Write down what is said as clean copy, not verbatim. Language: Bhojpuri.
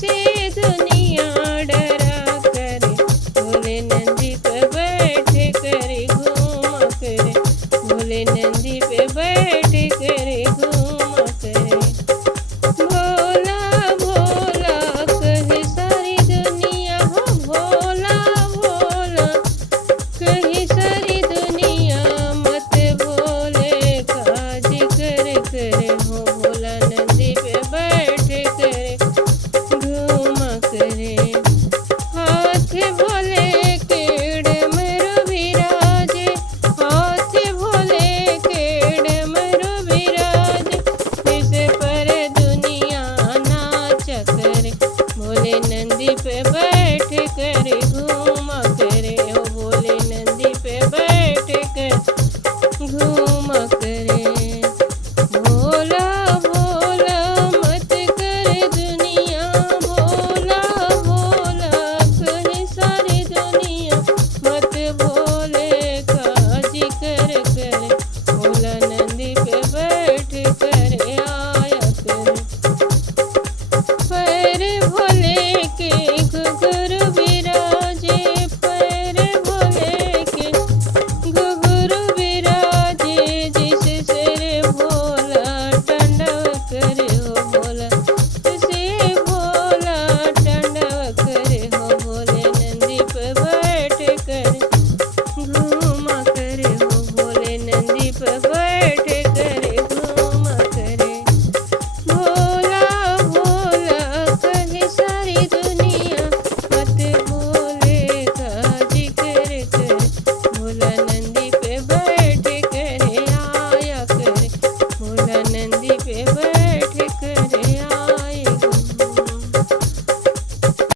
से दुनिया डरा करे, भोले नंदी पे बैठे करे घूमा करे, भोले नंदी पे बैठे करे घूमा करे। भोला भोला कहे सारी दुनिया हो, भोला भोला कहे सारी दुनिया, मत भोले का जिक्र करे हो, भोला नंदी पे बैठे करे घूमा करे। हाथ भोले के डमरू बिराजे, हाथ भोले के डमरू बिराजे, इस पर दुनिया नाच करे, भोले नंदी पे